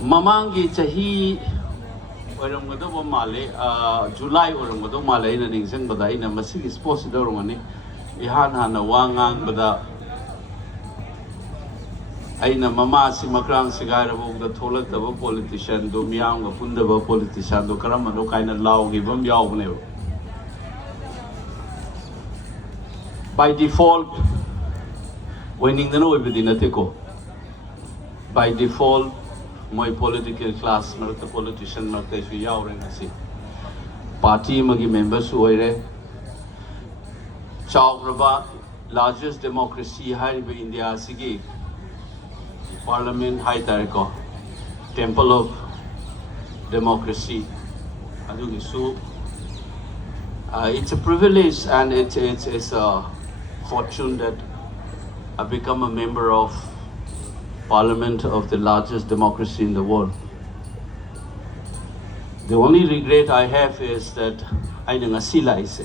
Mamangi Chahi Oramgado Male, July Oramgado Male, and Ningsang Bada, and Masik is possible money. Ihan Hana Wangang Bada Aina Mama Simakran Sigara, the toilet of a politician, do Miang, a Fundava politician, do Karama, no kind of law, give them Yaw. By default, winning the no within a tico. By default, my political class, not the politician, not the Yaw and see. Party Magi members who are Chagraba, largest democracy high in India, Sigi. Parliament High Tariko, Temple of Democracy. It's a privilege and it's a fortune that I become a member of Parliament of the largest democracy in the world. The only regret I have is that I didn't ngasila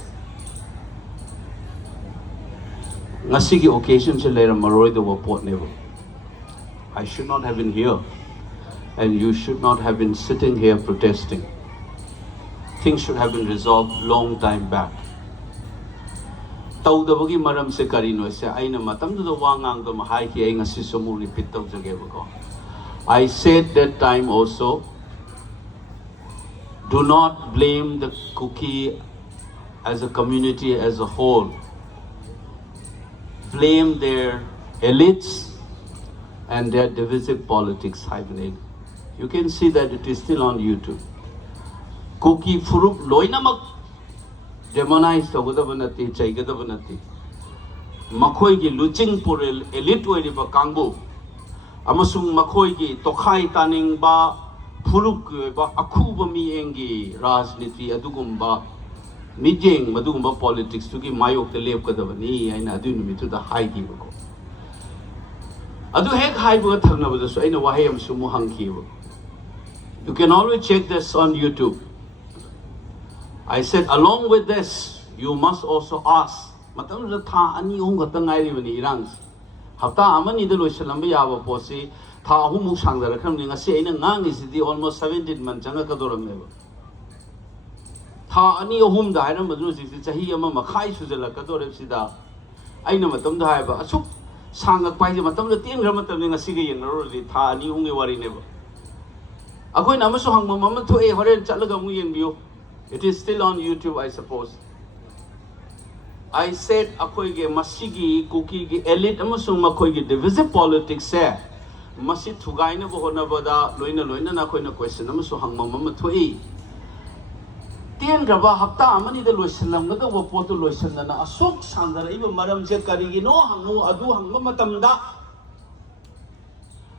ngasigi occasion se later maroi the report never. I should not have been here, and you should not have been sitting here protesting. Things should have been resolved long time back. Taudabagi maram se karino se aina matam do wangang do mahai ki ay ngasi sumu repeat taw jageba ko. I said that time also, do not blame the Kuki as a community as a whole. Blame their elites and their divisive politics hibernate. You can see that it is still on YouTube. Kuki Furup Loinamak demonized Gadabanati, Chei Gadabanati. Makoigi Luching Puril, elite Wediba Kangu. Amasung Makoigi, Tokai Taning Ba, Puruk Ba, Akuba Miengi, Rajniti, Adugumba, Mijing, Madumba politics to give Mayok the Lev Gadabani and Adunumi to the high Gibako. You can always check this on YouTube. I said, along with this, you must also ask. Almost 17 months. Sangak pai matam le tien gram matam nga sige yen ro ri tha ani unge wari ne ba akoi na maso hang mama to e horen chalaga mu yen biu. It is still on YouTube, I suppose. I said akoi ge masigi Kuki ge elite amasung makoi ge divisive politics se masi thugai na bo na bada loina na koi na question amaso hang mama to e tien graba hafta amani de loisalam na wa potu loisan na asok sandara iba maram je karigi no hangu adu hangma matamda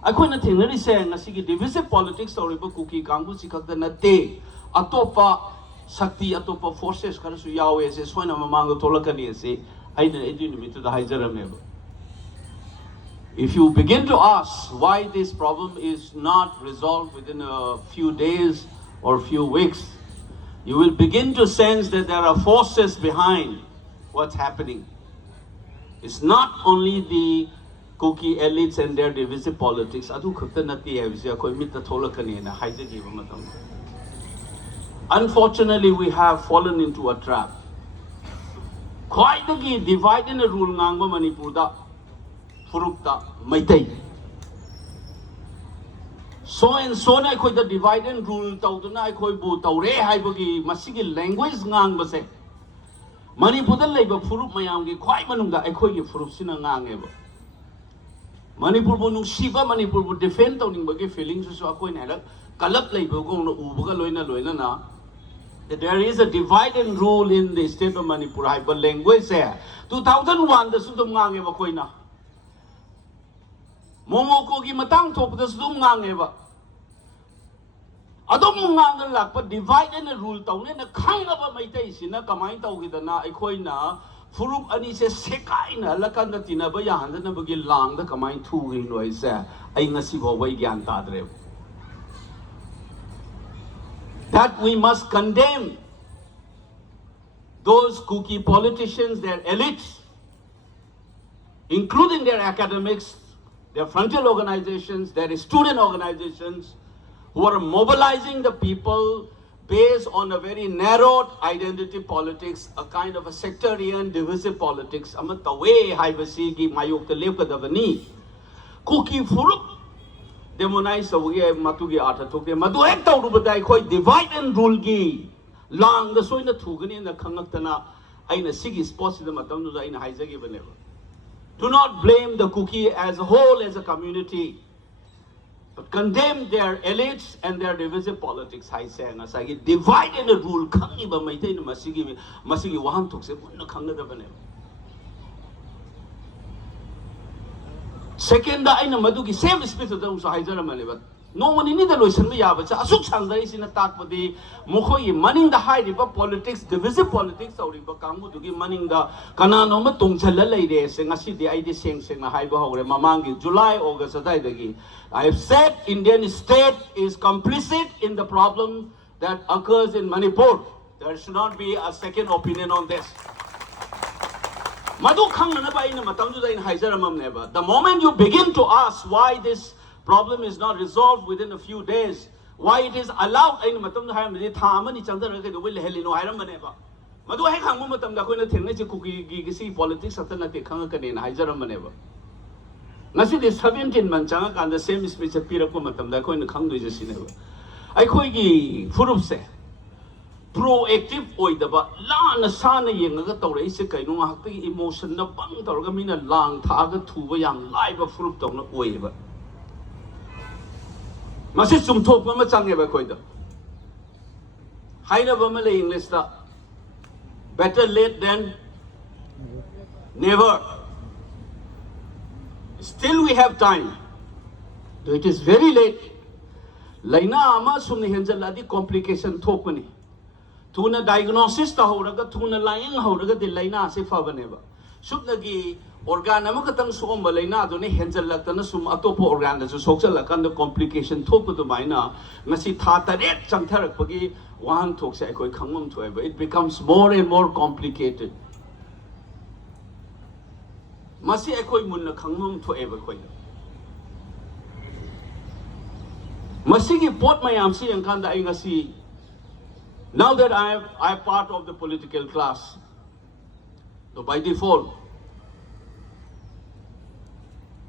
akoi na thinari se ngasi divisive politics or iba Kuki kangbu sikakta na te atopa sakti atopa forces karasu yawe se soina mamanga tolakani se aina edin mitu da haijaram. If you begin to ask why this problem is not resolved within a few days or few weeks, you will begin to sense that there are forces behind what's happening. It's not only the Kuki elites and their divisive politics. Unfortunately, we have fallen into a trap. Quite the divide in a rule Ngangba Manipur da Furukta Maitei. So and so na koi the divide and rule tauduna koi bu taure haibagi masigi language ngang base Manipur da leba furup mayam gi khwai manungda koi gi furup sina ngang eba Manipur bu nung siba Manipur bu defend tawning bagi feelings so akoi na kalap leba ko no ubuga loina na that there is a divide and rule in the state of Manipur haiba language there 2001 da sudum ngang eba koi na Momoko gi matang top da sudum ngang eba Adom ngang la pa divide and rule tawne na khang ba maitai sina kamai taw gidana aikoi na furup ani se sekai na lakan da tinaba ya handa na bagi lang da kamai thu gi loi se ai ngasi go wai gyan ta dre that we must condemn those Kuki politicians, their elites, including their academics, their frontier organizations, their student organizations, who are mobilizing the people based on a very narrowed identity politics, a kind of a sectarian, divisive politics. Amatawe haibasigi mayok the lepkadavani. Kuki furup demonize away matugi atatuk de madu ekta rubadai koi divide and rule gi lang the soina tugani in the kangaktana aina sigi spots in the matamnu in haizagi whenever. Do not blame the Kuki as a whole, as a community, but condemn their elites and their divisive politics. I say, and as I divide and rule, kangi ba maite no masigi waham tukse punna kanga da whenever. Second, I know Maduki same spirit of those Haizaraman. No one in the Lucian Maya, but Asuk Sanda is in a talk with the Mokoi, money the high river politics, divisive politics, or River Kamu to give money the Kananoma Tungchala ladies, and I see the idea saying a high Mamangi, July, August, I have said Indian state is complicit in the problem that occurs in Manipur. There should not be a second opinion on this. The moment you begin to ask why this problem is not resolved within a few days, why it is allowed, politics 17 months and the same speech appear proactive oidaba lana sana yengaga tawre ise kaino hakti emotion na bang tawga mina lang thaga thuba yang live fruit tawna oiba masi sum thok ma change ba koida haina ba male english ta better late than never. Still we have time, though it is very late. Laina ama sumni henjala di complication thokmani Tuna diagnosis ta horaga tuna lying horaga de laina se fabaneba subnagi organ amakatang somba laina doni henzal laktana sum atopo organ da soksal kan the complication thok to maina ngasi tha taret changtharak pagi wan thok se koi khangmam thoeba it becomes more and more complicated masi ekoi munna khangmam thoeba koi masi gi pot mayam si angkan da ingasi. Now that I am part of the political class, so by default,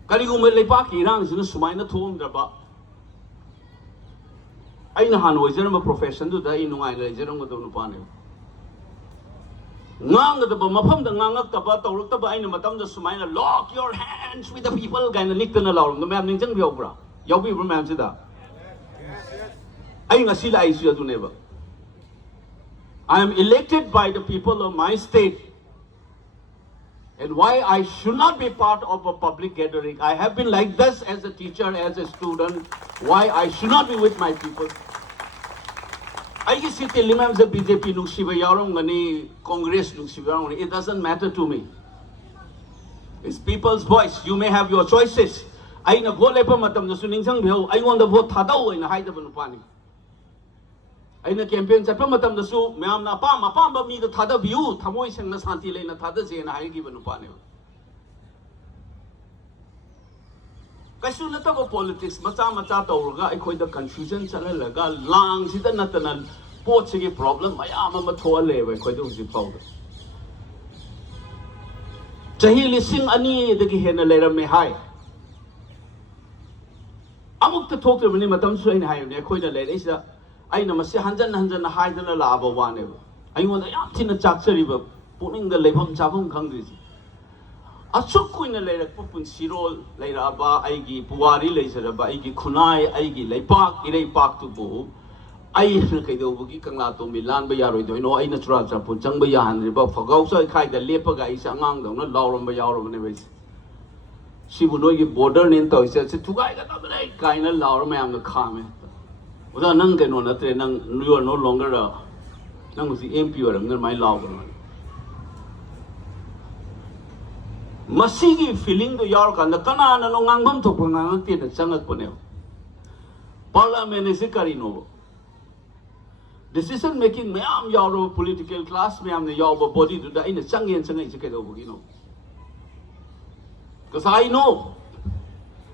karigumay lepak irang sino sumay na tuom daba. Ay nahanway sila ma profession do dahil inungay na sila ng matulong paano. Ngang daba mapam da ngangak taba tawag taba ay na matam da sumay na lock your hands with the people gaya na nikta na lawang na mayam ningjang biyaw bra. Yaw bi bro mayam sida. Ay nga sila ay siya do neba. I am elected by the people of my state, and why I should not be part of a public gathering. I have been like this as a teacher, as a student, why I should not be with my people. I guess it limams the BJP nuksiba yarong gani Congress nuksiba yarong. It doesn't matter to me. It's people's voice. You may have your choices. I na vote lepa matam na suning sang biho. I want to vote thadaw ay na haida banupani. I na campaign sa pamatam na su mayam na pa ba mi da thada view thamoy sang na santi le na thada je na hai gi banupani. Kasu na tabo politics macha tawrga ai khoi da confusion chala laga lang sida natana pot se gi problem mayam ma thoa le we khoi du ji pau chahi lising ani de gi hena le ram me hai amuk ta thok mani matam su ai hai ne khoi da le isa I know Masi Hanjan hide in a lava one. I want a yatin a chapter putting the Lebam Chabum Congress. A choku in a letter Pupun Siro, Lairaba, Aigi, Puari, Lazaraba, Aigi, Kunai, Aigi, Lepak, Ire Park to Bo. I look at the Buki Kanglato, Milan Bayaro, you know, I natural put Jangbayan, River for Gausa, Kai, the Lepa guys among them, not Lauren Bayaro, and she would know you border in toys, said to guy, kind of Laura, I am the comment. Without Ngan or Natte, you are no longer Nang was the impure and my law. Masigi feeling the York and the Kana and Longangam to Punanati and Sangapunel. Parliament is a carino. Decision making, Mayam Yaro political class, Mayam the Yoba body to the in a Changi and Sangai over, you know. Because I know.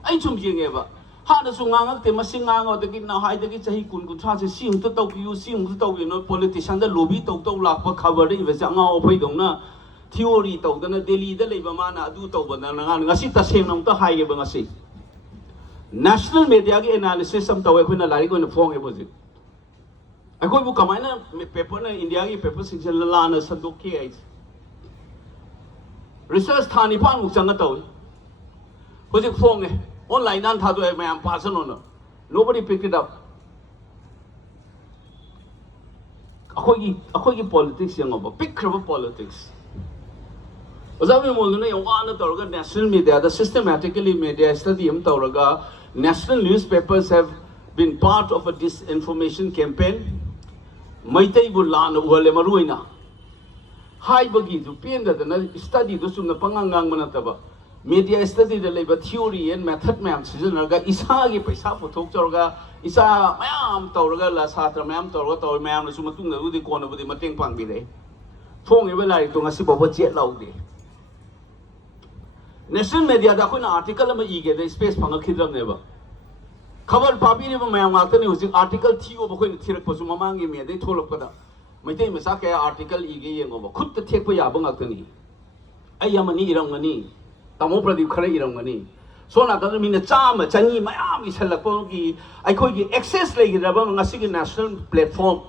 I don't ever. hana su ngang te masing ngang o dagi na hai dagi chahi kun ku tha se si hum to yu si hum to yu no politician da lobby to lak pa cover de ve anga o phai dong na theory to da na Delhi da leiba ma na adu to ba na ngasi ta seng nong ta hai ge ba ngasi national media ge analysis sam to we na lari ko na phong e boji akoi bu kamai na paper na India ge paper section la na sandok ki ai research thani phan muk chang to hoji phong e online nan thadu ai mayam pasan on nobody picked it up akoi gi politics yang oba pick crab politics ozabi mol na yang wana torga national media the systematically media study am torga national newspapers have been part of a disinformation campaign maitai bu lan wale maruina hai bagi ju pen da na study do sum na pangangang manataba media study the labor theory and method ma'am season ga isa gi paisa puthok chorga isa mayam tawraga la satra mayam tawraga taw mayam na sumatung na udi kona budi mateng pang bi re phong e belai to ngasi bobo jet law de national media da khona article ma ige the space phang khidram ne ba khabar papi ne ba mayam ngakta ne usi article thiyo ba khoi thirak pasu mamang gi me de tholok pada maitai masa ka article ige yengo ba khut ta thek pa ya ba ngakta ni ai yamani irang ngani tamo pradip khare irangani so na ka mina chama changi mayam isalakpo gi ai khoi gi access legi raba ngasi gi national platform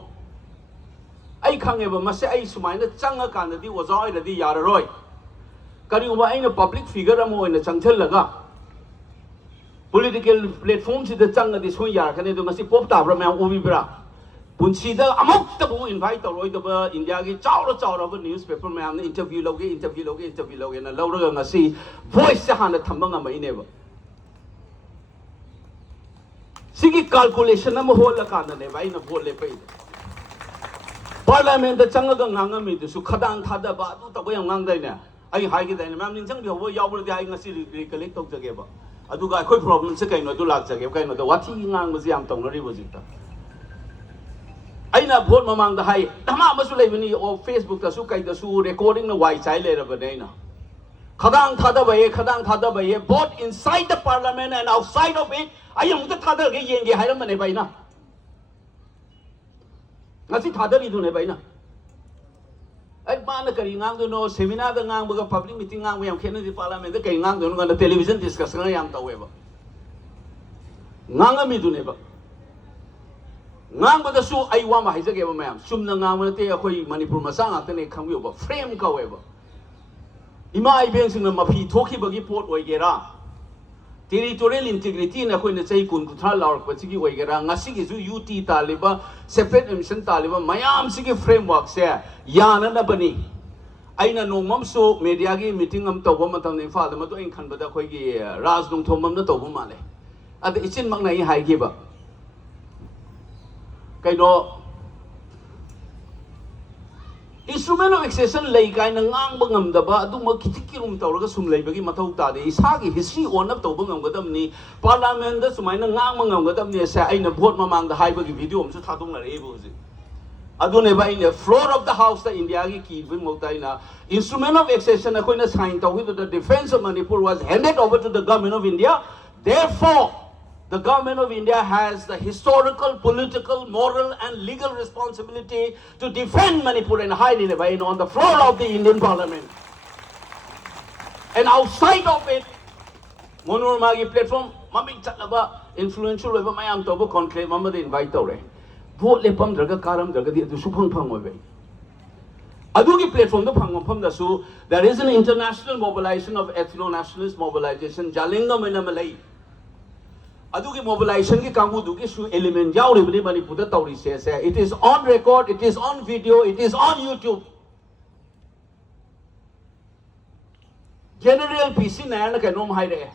ai khange ba mase ai sumaina changa kan di wazai da di yararoi kari uba ai na public figure amo ina changthel laga political platform si da changa di so yar khane do ngasi pop ta bra mayam obi bra punchi da amok ta bu invite to roi da ba India gi chawra ba newspaper mayam na interview loge na lawra ngasi voice sa hana thamba nga mai ne ba sigi calculation na mo hol ka na ne bai na bol le pai parliament da changa ga nganga mi du su khadang thada ba du ta ba yang ngang dai ne ai hai gi dai ne mam ning chang bi ho yaw bur dai ngasi recollect tok jage ba adu ga khoi problem se kai no du lak jage kai no da wathi ngang ma siam tong na ri bo jik ta aina vote mamang da hai dama masu leibani o Facebook da su kai da su recording na wai chai le ra ba dai na khadang thada baye both inside the parliament and outside of it ayam ta thada ge yeng ge hairam ne bai na ngasi thada ri du ne bai na ai ba na kari ngang do no seminar da ngang ba public meeting ngang ba yam khen di parliament da kai ngang do no na television discuss na yam ta we ba ngang mi du ne ba ngang ba da su ai wa ma hai jage ba mayam sum na ngang ba te akhoi Manipur ma sa ngak ne kham yo ba frame ka we ba ima ai beng sing na mafi thoki bagi port oi gera territorial integrity na khoi na chei kun ku thar lawr pa chigi oi gera ngasi gi ju UT taliba separate emission taliba mayam sigi framework se yana na bani aina nongmam su media gi meeting am to ba matam ne fa da ma to in khan ba da khoi gi raj nong thomam na to ba ma le ad ichin mak nai hai gi ba kai no instrument of accession lay kai na ngang ba ngam da ba adu ma kitikirum tawraga sum lay bagi mathau ta de isa gi history on up to ba ngam gadam ni parliament da sumai na ngang ma ngam gadam ni sa aina vote mamang da hai bagi video am su thadung na re bo ji adu ne ba in the floor of the house da India gi ki bin mo tai na instrument of accession a koina sign to with the defense of Manipur was handed over to the government of India. Therefore the government of India has the historical, political, moral and legal responsibility to defend Manipur and hide it on the floor of the Indian parliament. And outside of it, Monormagi platform, Mami Chalaba, influential over Mayam Tobo conclave, Mama the invite Tore. Vote Lepam Draga Karam Draga to Supang Pangway. Adugi platform the Pangapam the Su, there is an international mobilization of ethno-nationalist mobilization, Jalingam in a Malay. Adugi mobilization ki kamu dugi su element jaw ri bani Manipur tauri se it is on record, it is on video, it is on YouTube. General PC na na kai nom hai re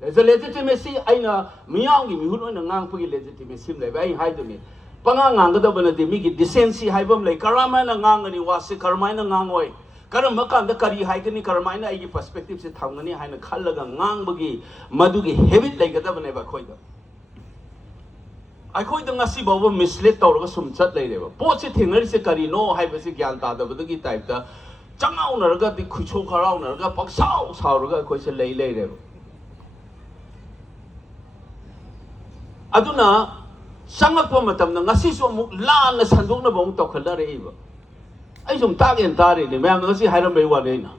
there's a legitimacy aina miyang gi mihun na ngang pagi legitimacy le bai hai de me panga ngang ga da bana de mi gi decency hai bam le karama na ngang ni wasi karmai na ngang oi karam makam da kari hai kani karmai na ai perspective se thangani hai na khallaga ngang bagi madugi habit lai ga da bane ba khoi da ai khoi da ngasi ba ba mislead tawra ga sum chat lai re ba po se thengari se kari no hai ba se gyan ta da ba gi type da changau na ga ti khucho kharau na ga pak sao sao ga khoi se lai lai re ba Aduna sangak po matam na ngasi so mo laan na sandok na bong tokhala re iba. Ay sum tagin tari ni mayam ngasi hayram bay wa na.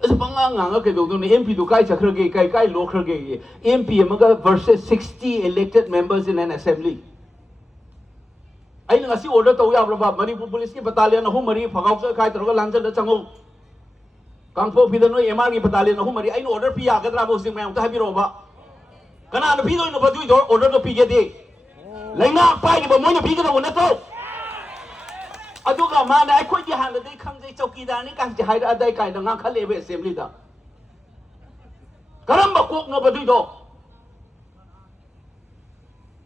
As banga nga ke do ni MP do kai chakra ge kai lo khra ge MP maga versus 60 elected members in an assembly. Ay ngasi order to ya ba Manipur police ki battalion na humari phagaw sa kai troga lanjan da chango. Kangpo pidano MR ki battalion na humari ay order pi ya gadra bo sing mayam ta habiro ba. Kana na pido no badu do order to pige de. Laina pai ki ba mo no pige do na to. Aduga mana ai khoi di han da dei khang dei chokidar ni kan ti hai da dai kai da nga khale be assembly da. Karamba kok no badu do.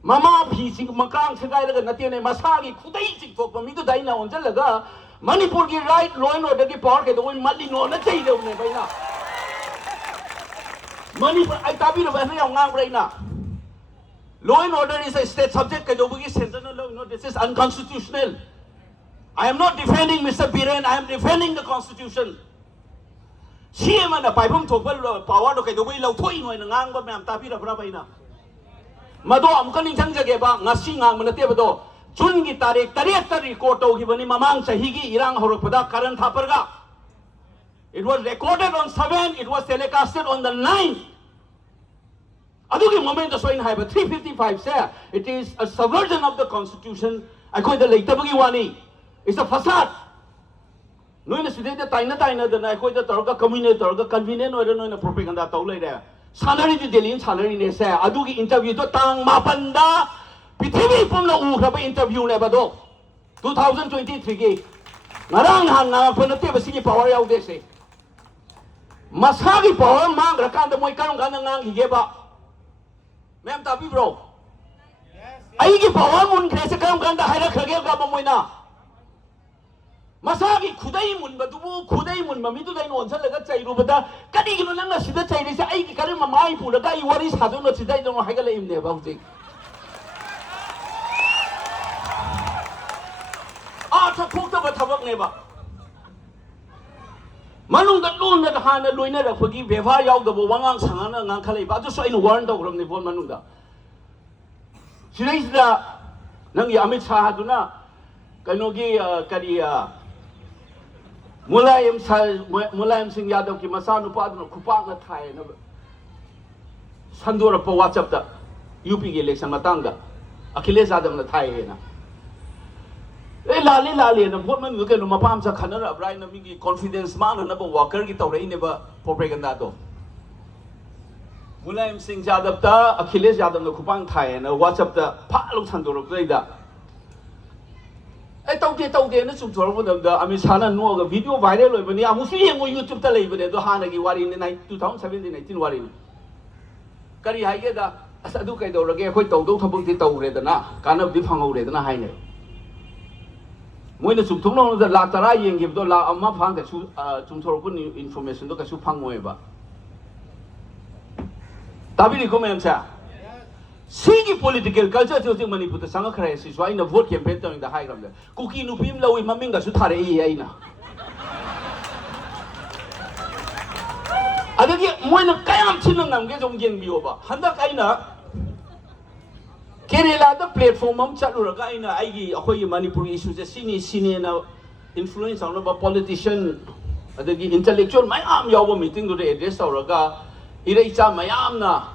Mama phi sing makang sagai da na te ne masagi khudai sing tok mi do dai na on jal laga Manipur ki right law and order ki power ke do mali no na chai de ne bai na. Manipur ay tabi na ba na yung ngang na. Law and order is a state subject kaya doon central law. No, this is unconstitutional. I am not defending Mr. Biren. I am defending the Constitution. Siya man na paipong topal power do kaya doon ilaw toy no yung ngang ba may tabi na ba na. Mado am kaning sang jage ba ngasi ngang manate ba do. Jun ki tarik koto ki bani mamang sahigi irang horok pada karan thaparga. It was recorded on 7, it was telecasted on the 9th. Adugi moment so in haiba 355 say it is a subversion of the constitution. Akoi the Leite bagi wani. It's a facade. No in the city the taina the akoi the targa community targa convenient or no in the propaganda taulai there. Salary the Delhi salary ne say adugi interview to tang mapanda pithibi pumna ukhaba interview ne bado 2023 ki ngarang han na panate basi ki power yaw de say. Masagi power mang rakanda moy kanong kanang ngang higeba. Ma'am tapi bro. Ay ki power mun krese kanong kanda hayra khage ga moy na. Masagi khudai mun badubu khudai mun mamidu dai non salaga chai ru bada kadi gino nang sida chai ri sa ay ki kare mamai pu laga I wari sa do no sidai do haigala imne ba hujik. Ta phukta ba thabak ne ba. Manung da lun da hana loina da phagi beva yaw da bo wangang sangana ngang khalai ba so in warn da gram ne bon manung da sinais da nang ya Amit Shah duna kano gi kariya Mulayam Singh Yadav ki masanu pa dun khupang na thai na sandora pa WhatsApp da UP ki election matang da Akhilesh Yadav na thai na lali na vote man ke no mapam sa khanara abrai na mi confidence man na ba worker ki tawre ne ba propaganda to Mulayam Singh Yadav ta Akhilesh Yadav na khupang thai na WhatsApp ta pha lu sandora play da ai tawde na sum thor bo da Amit Shah na no ga video viral loi bani amu su yengo YouTube ta lei bane do hana gi wari ne 2017 19 wari ne kari hai ge da asadu kai do rage khoi taw do thabuk ti taw re da na kana bi phangau re da na hai ne Moina sum thong no la tara yeng gi do la amma phang da su sum thor pun information do ka su phang moi ba tabi ni ko mem cha Sigi political culture jo Manipur ta sanga khare si so ina vote campaign ta da high gram da Kuki nu pim lawi maming ga su thare yi aina adagi moina kayam chinang nam ge jong gen biyo ba handa kaina Kerala da platform am chalu ra kaina aigi akhoi Manipur issue je sini na influence on ba politician adagi intellectual mai am yaw meeting do address aura ga ira icha mayam na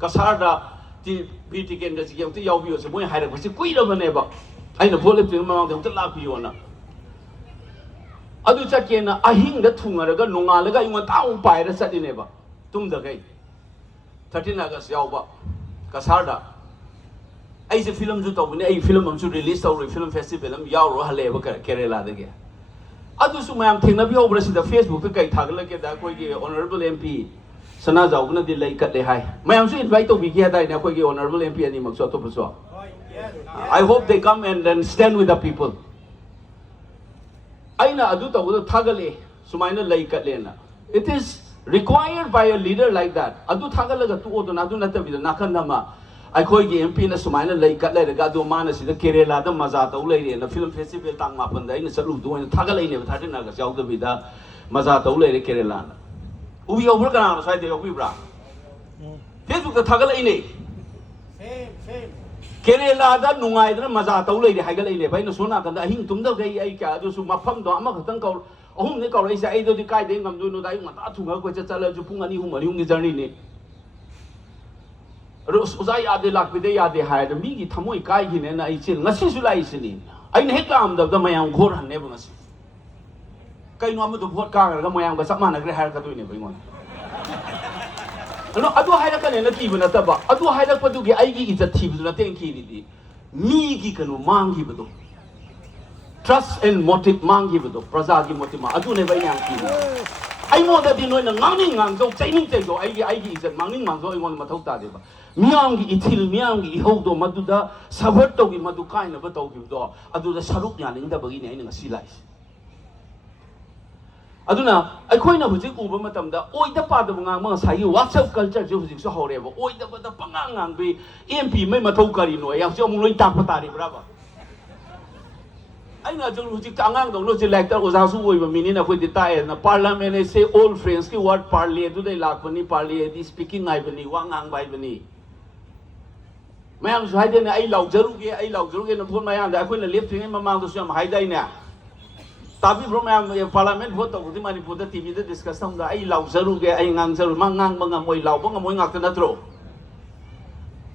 kasarda ti BT ken da ji yau ti yaw biyo se moi haira ko si kui ra bane ba aina phole ti ma ma ta la biyo na adu cha ken na ahing da thunga ra ga nonga la ga inga taung pai ra sa di ne ba tum da gai 13 August yaw ba kasarda ai se film ju to ne ai film am su release to film festival am yaw ro hale ba Kerala da ge adu su ma am thengna biyo bra si da Facebook ta kai thag la ke da koi ge honorable MP Sana jauh na di Leite kat lehai. Mayam su invite to bigi ada ina koi honorable MP ani maksud to paswa. I hope they come and then stand with the people. Aina adu to udo thagale sumaina Leite kat lena. It is required by a leader like that. Adu thagalaga tu odo nadu na tabi nakan nama. Ai koi MP na sumaina Leite kat le ga do mana si da Kerala da maza to le na film festival tang ma panda ina salu do ina thagale ne 13 August jauh da bida maza to le Kerala. Ubi over kana sai de ubi bra Facebook ta thagal ini Kerala da nungai da maza tau lei hai ga lei le bai no sona kan da hing tum da gai ai ka du su mapham do ama khatang kau ahum ne kau rei sa ai do di kai de ngam du no dai ma ta thu ga ko cha chala ju pung ani hum ani hum gi journey ne ro uzai ade lak bi de ya de hai da mi gi thamoi kai gi ne na ai chin ngasi su lai sini ai ne hekam da mayam ghor han ne ba ngasi kai no am du bhot ka ga mayam ga sama na gre hai ka du ne bai ngon no adu haida kan na ki bana taba adu haida padu gi ai gi izat thi bana ten ki di mi gi kanu mang gi bado trust and motive mang gi bado praja gi motive ma adu ne bai yang ki ai mo da di no na ngang ni ngang do chai ning chai do ai gi izat mang ning mang do ai ngon ma thau ta de ba miang gi ithil miang gi ho do madu da sabat to gi madu kai na ba to gi do adu da saruk nya ning da ba gi ne ai na si lai aduna aikoina hujik uba matamda oida pada bungang mga sayi WhatsApp culture ju hujik so horeba oida bada pangangang be MP mai mathau kari no yang jo mung loi tak patari braba aina jo hujik tangang dong lo je lecture oza su oi ba minina khoi dita na parliament e say old friends ki word parley du dai lak pani parley di speaking ai bani wangang bai bani mayang sai de ne ai lau jaru ge na phone mayang da aikoina left thing mamang do syam hai dai ne tapi bro mayam parliament vote to di Manipur da TV da discuss sam da ai lau zaru ge ai ngang zaru mangang banga moi lau banga moi ngak na tro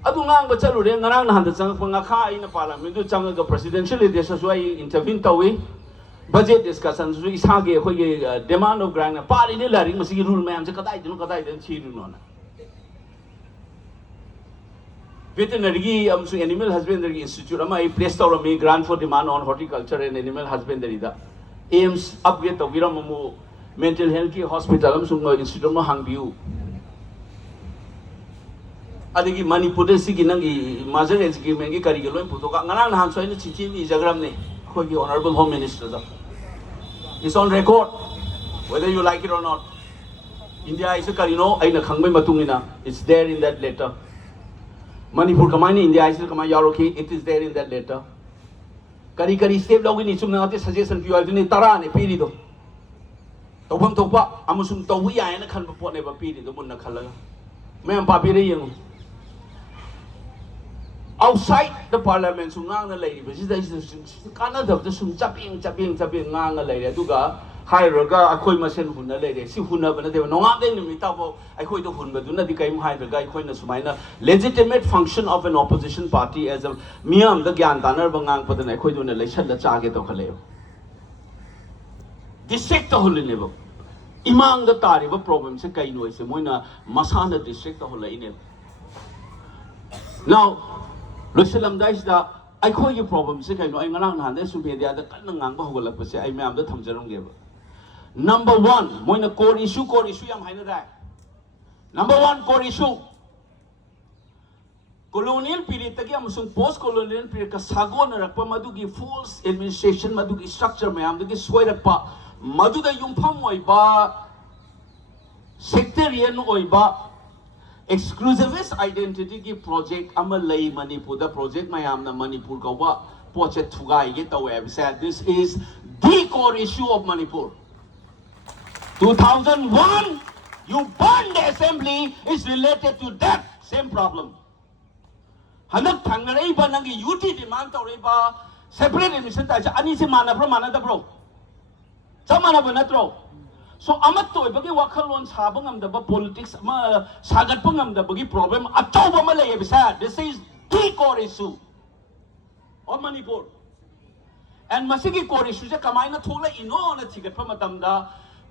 adu ngang ba chalu re ngarang na han da chang panga kha ai na parliament du chang ga presidential leadership so ai intervene tawi budget discussion su isa ge khoi ge demand of grant na pari ne laring masi rule mayam je kadai den chi ru no na veterinary amsu animal husbandry institute ama ai place tawra me grant for demand on horticulture and animal husbandry da aims upgrade to Viramu mental health hospital institute no hangbiu adigi Manipur sigi nangi major education gi kari geloi puto ka ngana han so ni chichi ni jagram ne khoi gi honorable home minister da is on record whether you like it or not India is a karino aina khangbai matungina it's there in that letter Manipur kamani India is kamai yaroki it is there in that letter kari step logi ni sum na suggestion pi ni tara ne pi ri do tawam tawpa amusum tawi ya na khan pot ne ba pi ri do mun na khala mem pa pi re yeng outside the parliament sum ngang na lai ba sida kana da sum chaping ngang na lai du ga hairaga akoi masen hunna lai re si hunna ba na de nonga de ni ta bo akoi do hun ba du na di kai mai ga akoi na sumaina legitimate function of an opposition party as a miam the gyan danar bangang pa na akoi do na election da cha ge to khale district to hol ne ba imang da tari ba problem se kai no se moina masana district to hol ne now loselam dais da akoi ge problem se kai no ai ngang na han de su be dia da kan ngang ba hol pa se ai miam da thamjarong ge ba Number one, moina core issue yam haina da. Number one core issue. Colonial period tagi amusung post colonial period ka sago na rakpa madugi false administration madugi structure mayam dugi swai rakpa maduda yumpham oi ba sectarian oi ba exclusivist identity ki project ama lay Manipur da project mayam na Manipur ka ba poche thugai ge tawe said this is the core issue of Manipur. 2001, you burned the assembly is related to that same problem. Hanak thangarai ba nangi UT demand tawrai ba separate admission ta ani se mana da bro. Chamana ba natro. So amat to bagi wakhalon sabang am da ba politics ma sagat pangam da bagi problem achaw ba malay bisa. This is the core issue of Manipur. And masigi core issue je kamai na thola ino na chigat pa matam da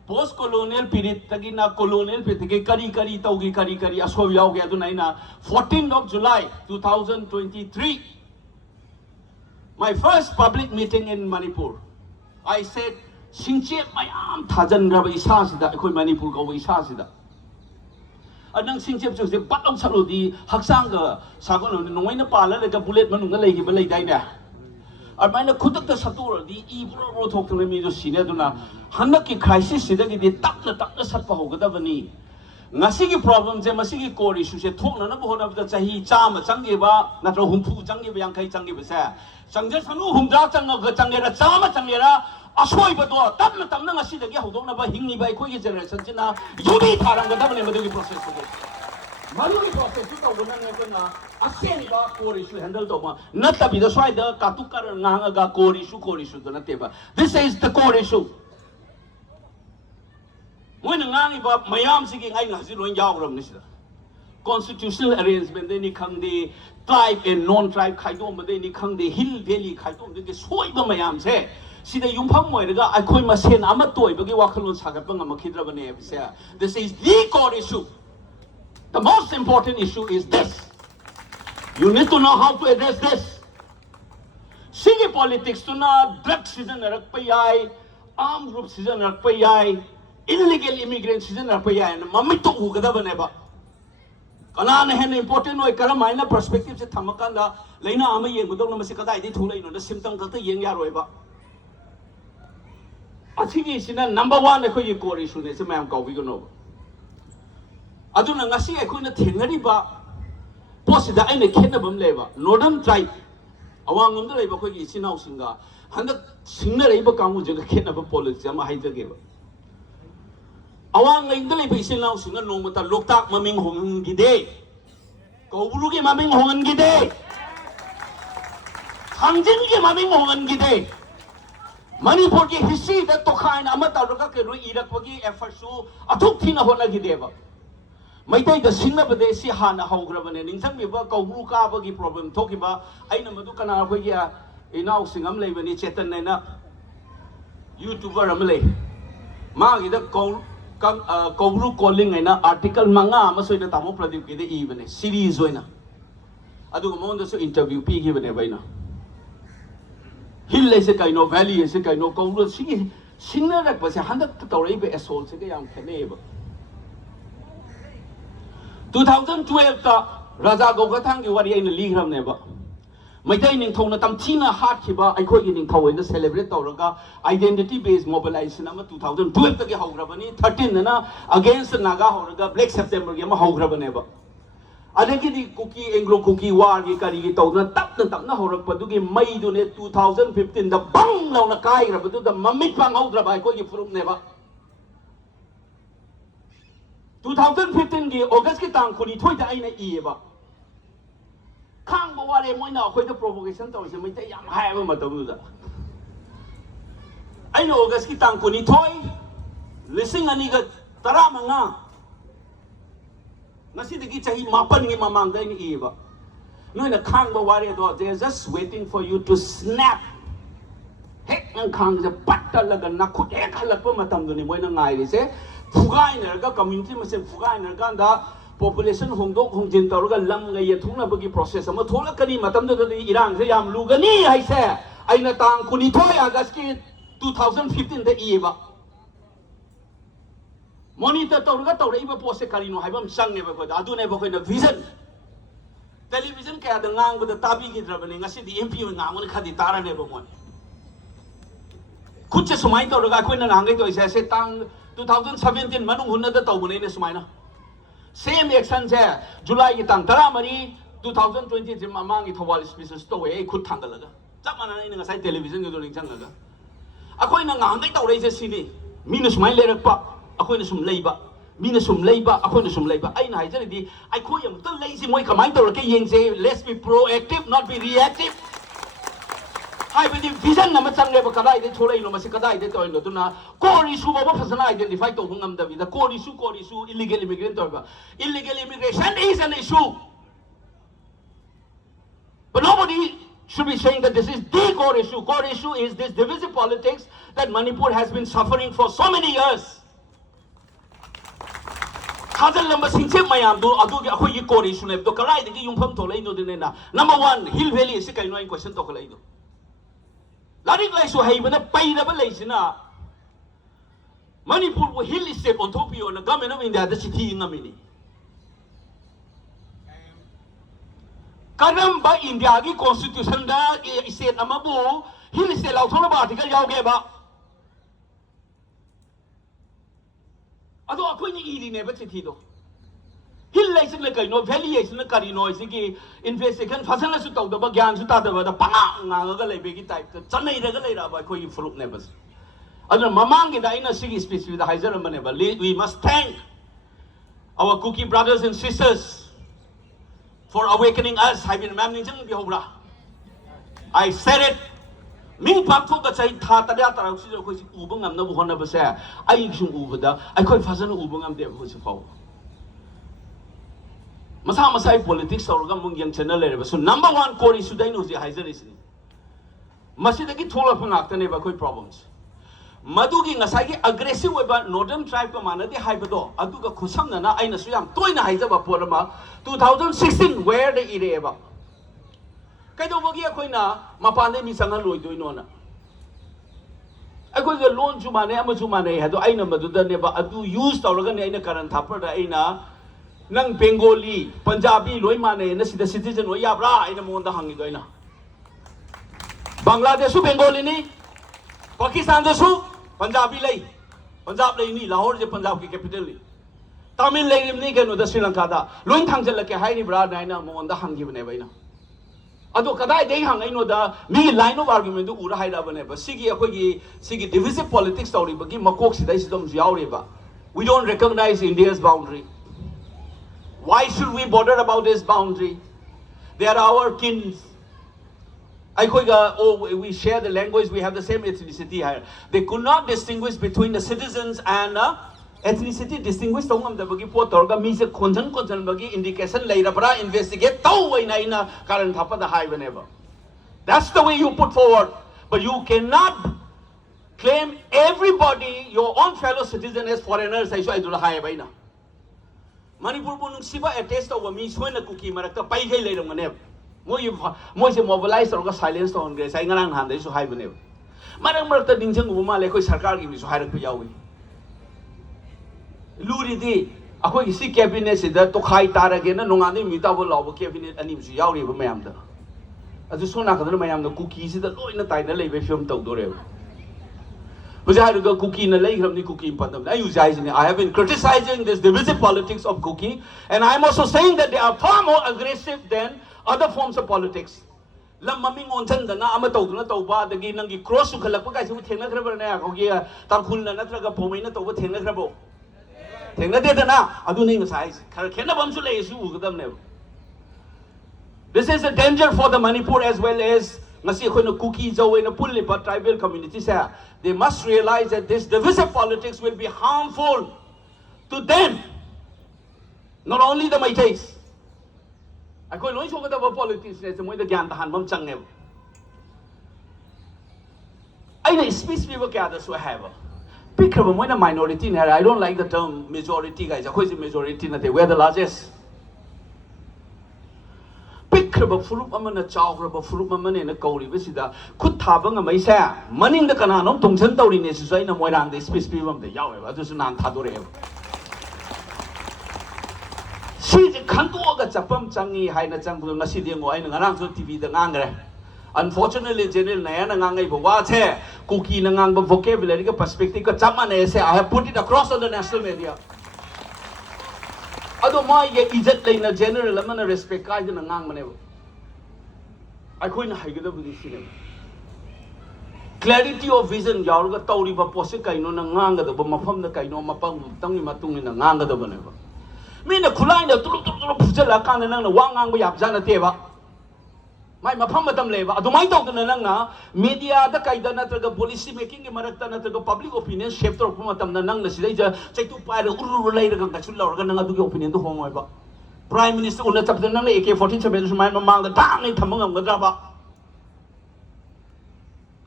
post colonial period tagi na colonial period tagi kari taugi kari aswa yaw ge adu naina 14th of July 2023 my first public meeting in Manipur I said singche mayam thajan raba isa sida khoi Manipur ko isa sida anang singche chu se batong salu di haksang ga sagon noina pala le ka bullet manung ga lei gi ba lei dai na armaina khudak ta satur di I bro thok thang mi jo sine duna hanak ki crisis sida gi di takna satpa hogada bani ngasi ki problem je masi ki core issue se thok na bo na ba chahi chama changi ba na tro humpu changi ba yang khai changi ba sa changje sanu humda chang ga changi ra chama changi ra asoi ba do tamna ngasi da gi hodong na ba hingni ba khoi gi generation china yubi tharang ga da bani ma do gi process ko Malu process tu tahu benar ni kena asen iba core issue handle tu apa. Natte bila soal dah katukar ngang aga core issue tu natte ba. This is the core issue. Mungkin ngang iba mayam sikit ngai ngasih loin jauh ram ni sila. Constitutional arrangement ni khang di tribe and non-tribe khaidom bade ni khang di hill valley khaidom de soi ba mayam se. Sida yumpham moi daga akoi masen ama toi bagi wakhalon sagat pa ngam khidra bane bisa. This is the core issue. The most important issue is this. You need to know how to address this. Sige politics to na drug season narak pa yai, armed group season narak pa yai, illegal immigrant season narak pa yai. Mamito ugada bane ba. Kana na important no ikara maina perspective se thamakan da leina ama yeng budok na masikada idi thulai no da symptom kata yeng ya roi ba. Achigi sina number 1 ekoi core issue ne se mayam kaubi ko no. Aduna ngasi ekoi na thengari ba posida aina khena bam leba northern tribe awangam da leba koi gi sinau singa handa singna reiba kamu jaga khena ba politics ama haijage ba awang ngai da leba sinau singa nongmata loktak maming hong gide kauburu gi maming hongan gide hangjin gi maming hongan gide Manipur ki history da tokhain amata roka ke ru irak pagi effort su athuk thina hona gide ba Maitai da singna bade si hana haugrabane ningchang biba kaubru ka bagi problem thokiba aina madu kana khoi ya inau singam leibani chetan naina youtuber amle ma gi da kaubru calling aina article manga ama soina tamo pradeep ki de ibane series oina adu mo nda so interview pi gi bane baina hill se kaino valley se kaino kaubru singi singna rak ba se handak tawrai be asol se ga yam khane ba 2012 ta Raja Gogathang ki wari aina ligram ne ba Maitai ning thona tamthina hat khiba aikoi gi ning thawena celebrate tawraga identity based mobilization ama 2012 ta ge haugrabani 13 na against naga horaga black september ge ma haugrabane ba adagi di Kuki Anglo Kuki war gi kari gi tawna tapna horakpa du gi mai du ne 2015 da bang launa kai ra du da mamit pang haugra ba aikoi gi furum ne ba 2015 ki August ki tang kuni thoi da aina i ba khang bo wale moina khoi da provocation taw se mai ta yam hai ba matam da aina August ki tang kuni thoi lising ani ga tara manga ngasi de ki chahi mapan ngi mamang da ni i ba noina khang bo wale do they are just waiting for you to snap hek nang khang ja patta laga na khut ek halak pa matam do ni moina ngai ri se Fugai nerga community masih fugai nerga anda population hongdok hongjin tawraga lam ga yathungna bagi process ama thola kani matam da irang se yam lugani hai se aina tang kuni thoi August ki 2015 da iba monitor tawraga tawra iba post kali no haibam sang ne ba ko adu ne ba ko na vision television ka da ngang ba tabi gi drabane ngasi di mp ngang ne khadi tara ne ba mo kuche sumai tawraga ko na nangai to se tang 2017 manung hunna da tawbune ne sumaina same action se July ki tang tara mari 2020 jim amang i thawal species to we khut thangalaga chamana ne nga sai television ge do ling changaga akoi na ngang dai tawrei se sini mina sumai lerak pa akoi na sum leiba mina sum leiba akoi na sum leiba ai na haijari di ai khoi am ta lei si moi kamai tawra ke yeng se let's be proactive not be reactive hai bedi vision na macang le ba kadai de tholai no masi kadai de toy no tuna core issue ba phasana identify to ngam da vida core issue illegal immigrant to ba illegal immigration is an issue but nobody should be saying that this is the core issue is this divisive politics that Manipur has been suffering for so many years khajal lamba singche mayam do adu ge akhoi core issue ne to kadai de yumpham tholai no de na number 1 hill valley se kai no question to khalai do Laring lai so hai bana pai da ba lai sina Manipur wo hill state on topio na government of India da city ngamini Karam ba India gi constitution da state amabu hill state law thona ba article yaw ge ba ado akoi ni iri ne ba city do hill lai sin la kai no valuation na kari no sigi investigation phasana su taw da ba gyan su ta da ba da panga nga ga lai be gi type ta chanai da ga lai ra ba koi fruit ne bas adna mamang gi da ina sigi species da haizer mane ba we must thank our Kuki brothers and sisters for awakening us. I said it. Ming Patu got say Tata Ubung am no one of us. I used Ubada. I quite fasten Ubung am there who's a foul. Masamasai politics or Gamungan channel. So, number one core issue then was the Heiseris. Masidaki told of an actor never quite problems. Madugi Nasaki aggressive about northern tribe commander, the Hyperdo, Aduka Kusamana, Ainasuyam, Toina Haizaba Porama, 2016, where the Ireva. Kaidovogia Koina, Mapande Misanga Luiduna. I got the loan to Mane, Amazumane, had I number to the never Adu used Oregon in a current tapper, the Aina, Nang Bengali, Punjabi, Loimane, and the citizen Oyabra in a Monda Hangidoina. Bangladesh, Bengali, Pakistan, the Su, Punjabi Lay, Punjab Lay, Lahore, the Punjab capital. Tamil Lay, Nigan with the Sri Lanka, Luin Tangel like a highly broad Nina, Monda Hangi Nevena. Ado kadai they hang I know the me line of argument to Ura Haida Sigi Akoigi, Sigi divisive politics story, but give Makoksi, we don't recognize India's boundary. Why should we bother about this boundary? They are our kins. We share the language, we have the same ethnicity here. They could not distinguish between the citizens and ethnicity distinguish the bagi potorga means a content bagi indication later investigate naina current hapa the high whenever. That's the way you put forward. But you cannot claim everybody, your own fellow citizen as foreigners. I do the high baina. Manipur bunung siba a taste of me swena Kuki Maraka Pai later whenever. More mobilized or silence on grace. I ngan hand they so high whenever. Madam Marta Dinjang Wuma Leko Sarkar give me so high Piawi. Luridi, Ako si cabinet is that to high Taragena, Nongani, Mitavo, cabinet, and him Yauri of Mamda. As soon as I am the cookies, the law in the title of film Todore. But I had to go cookie in the lake of the cookie in I have been criticizing this divisive politics of cookie, and I'm also saying that they are far more aggressive than other forms of politics. Lamaming on Tanda, Amato, Toba, the Ginangi cross to Kalapuka, who take another Nagogia, Takuna, Natraga Pomina, over Tenagrabo. This is a danger for the Manipur as well as cookies in a Pulipa tribal communities. They must realize that this divisive politics will be harmful to them, not only the Maitais. I call no talk about politics as the way the Gandahan Mamchang. I speak people gather so have. Pick up when a minority, I don't like the term majority, guys. Who is the majority? We're the largest. Pick up a fruit woman, a child, a fruit woman in a cold visitor. Could Tabang a Mesa, money in the Canano, Tongsanto in this way, and where they speak people of the Yahweh, others in Antadore. See the Kanto that Japam Changi, Haina Changu, Nasidian, and Aranzo TV, the Nangre. Unfortunately, General Nayana Nangai Bawate, Kuki Nangang vocabulary perspective, I have put it across on the national media. Otherwise, is it like a general lemon respect? I didn't know. I couldn't hide it with this cinema. Clarity of vision, Yarga Tauri Baposika, no Nanga, the Bumapam, the Kaino Mapam, Tangi Matung in the Nanga the Bonever. Mean the Kulina, Puzelakan and Wangang Yapzana Teva. My Mapamatam labor, I don't mind talking to Nanga, media, the Kaidana, the policy making a Maratana, the public opinion, shaped or Pumatam, the Nanga, take to Pai, the Uru later, and Kachula, or the opinion to home. Prime Minister Unatap, the Nanga, AK-47, my mamma, the Tang, Tamang, the Gadaba.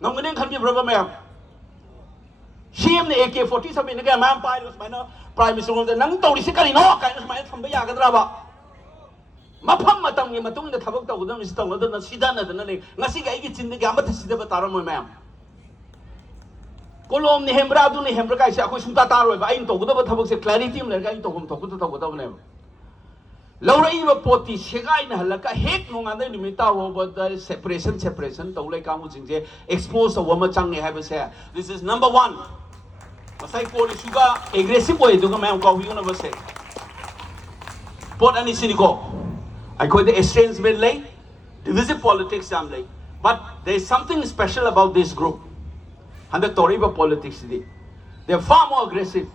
No one can give rubber ma'am. She and the AK-47 again, man, Prime Minister of the Nanga, Sikari, no kind of mind from the Yagadraba. Mapam matang yung matong na tabog tawag ng isang tawag na sida na danali ngasi ga igit sindi gamat sida ba taro mo ma'am kolom ni hembra do ni hembra kai siya ako sunta taro ba ayin to gudo ba tabog sa clarity mo na kai to hum to gudo tawag daw na laura iba poti sigay na halaka hek no nga na limita ho ba the separation tawlay ka mo jingje expose sa wama chang ni have say this is number 1 masay ko ni suga aggressive boy do nga ma'am ko wi na ba say pot ani siniko I call the exchange with late, divisive politics, but there is something special about this group. And the Toriba politics, they are far more aggressive.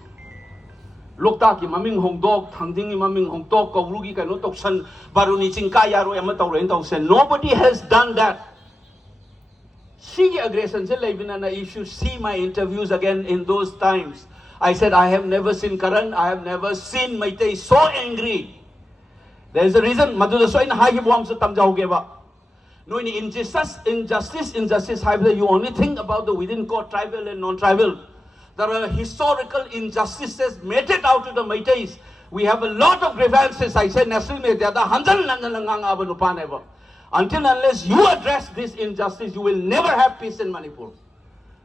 Lokta ki maming hongdok, thangding ki maming hongdok, kawrugi ka no toksan, baruni chingkaya ro yama tawrain tawsen. Nobody has done that. Sige aggression se laibina na, if you see my interviews again in those times, I said I have never seen Karan, I have never seen Meitei so angry. There is a reason. Maduda so in high buam sa tamjahoge ba. No, in injustice, you only think about the within court, tribal and non-tribal. There are historical injustices meted out to the Meiteis. We have a lot of grievances. I said national media, until unless you address this injustice, you will never have peace in Manipur.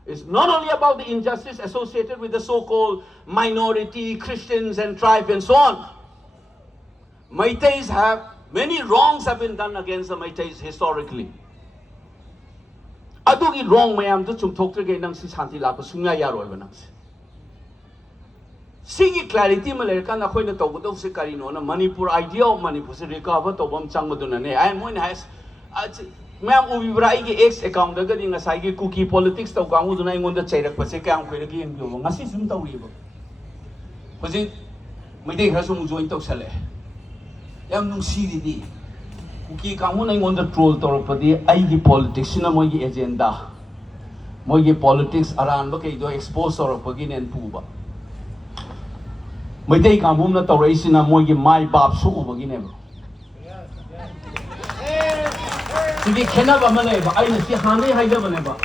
It's not only about the injustice associated with the so-called minority, Christians and tribe and so on. Meiteis have, many wrongs have been done against the Meiteis historically. Adugi wrong mayam to chumthoktre nang si shanti lapa sunya yaro ba nang si. Sigi clarity malerka na khoi na tawdo se karino na Manipur idea of Manipur se recover to bam chang maduna ne. I moin has mayam ubibrai ki ex account ga ding asai ki Kuki politics to kamu duna ingon da chairak pa se kam khoi gi en go ngasi sum tawri ba. Hoji Meitei hasum join to sale. Yam nung siri di. Kuki kamu na ingon da troll toropadi ai gi politics na moi gi agenda. Moi gi politics aran ba kai do expose toropagi nen puba. Meitei kamu na tawrai sina moi gi mai bab su ubagi ne ba. Sigi khena ba mane ba ai na si hane hai ba ne ba.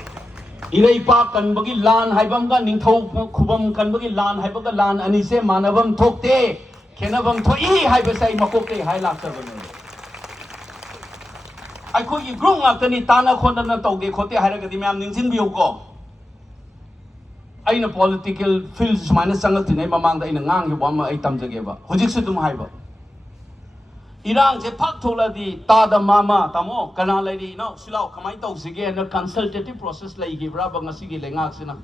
Irei pa kan bagi lan hai bam ga ningthau khubam kan bagi lan hai ba ga lan ani se manavam thokte khena bam thoi hai ba sai makok te hai lak sa ba ne. Ai khoi gi grung ak tani tana khon na tawge khote hai ra ga di myam ningsin biu ko. Aina political fields minus sangal tinai mamang da ina ngang hi bam ai tamjage ba. Hojik se dum hai ba. Irang je phak thola di ta da mama tamo kana lai di no silau kamai tau sige na consultative process lai gi bra ba ngasi gi lengak sina.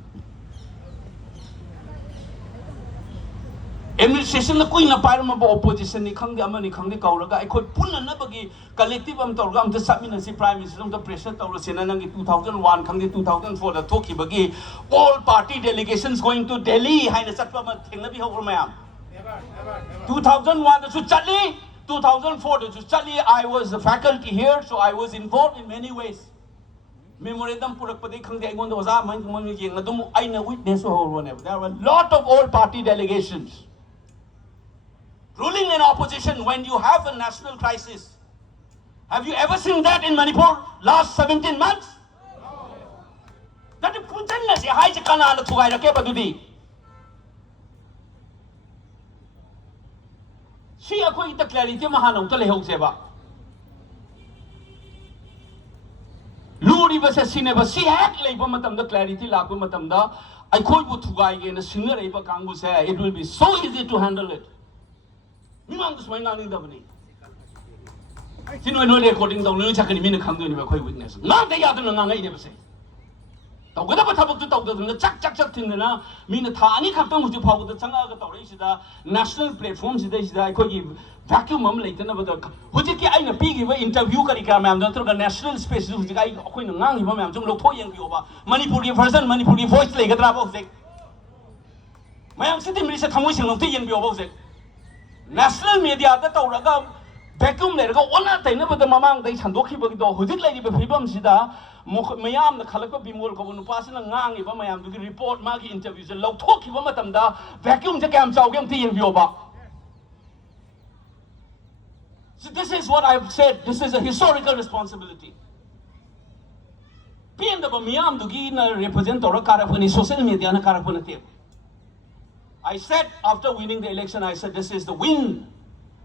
Administration na koi na par ma ba opposition ni khang de ama ni khang de kaura ga ai khoi punna na bagi collective am tor ga am ta submit si prime minister the pressure tor sina nang 2001 khang de 2004 da thoki bagi all party delegations going to Delhi hai na satpa ma thengna bi ho ma 2001 da su chali 2004 da su chali I was a faculty here so I was involved in many ways memorandum purak padi khang de ai gon da oza man yeng adum ai na witness ho ro ne there were a lot of all party delegations ruling in opposition when you have a national crisis. Have you ever seen that in Manipur last 17 months? No. That is punjanna se hai je kana na thugai rake badudi. Si akoi ita clarity mahanong to lehong seba. Luri ba se sine ba si hak leiba matam da clarity lakba matam da ai khoi bu thugai ge na sinna rei ba kangbu se it will be so easy to handle it. Mimang to swing on the money. You know, recording the new check in minute come to a witness. Not the other than I never say. The Gadaba talk to talk to the chak in the now, mean the tiny captain with the power the Tanga national platforms, I could give vacuum later about the Hujiki I a pig interview Karikam, the national space, the guy Queen of Ngan, Manipuri person, Manipuri voice like a drop of the my am sitting with a commission of the Biobosek. National media that Tauraga vacuum let go one at the never the Mamang, they Chandoki, who did lady Bibam Sida, Mayam, the Kalaka Bimol, Passing and Ngang, if I am to report Maggie interviews, and low talk, Matamda, vacuum the Gam Saugam Tea in Vioba. So, this is what I've said, this is a historical responsibility. PM the Bamiam to Gina represent or a Karapani social media and a Karapanative. I said after winning the election, I said this is the win,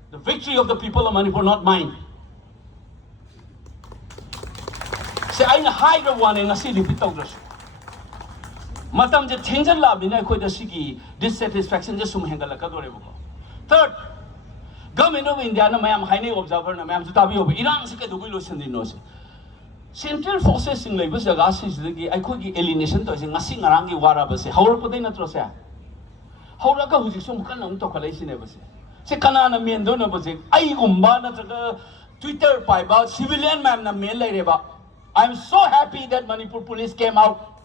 the victory of the people of Manipur, not mine. Say I'm a higher one in a city pitogrash. Matam je change la bina ko the sigi dissatisfaction just sumhengala kadore. Third, government of India na mayam haine observer na mayam tabi ob Iran se ke dubi lotion din no se. Central forces in labor jaga se gi ai ko gi alienation to se ngasi ngarang gi wara ba se haur ko dai na tro se. How do you get some kind of calculation? Say, Canana Mendo, I umba Twitter by about civilian man, I'm so happy that Manipur police came out.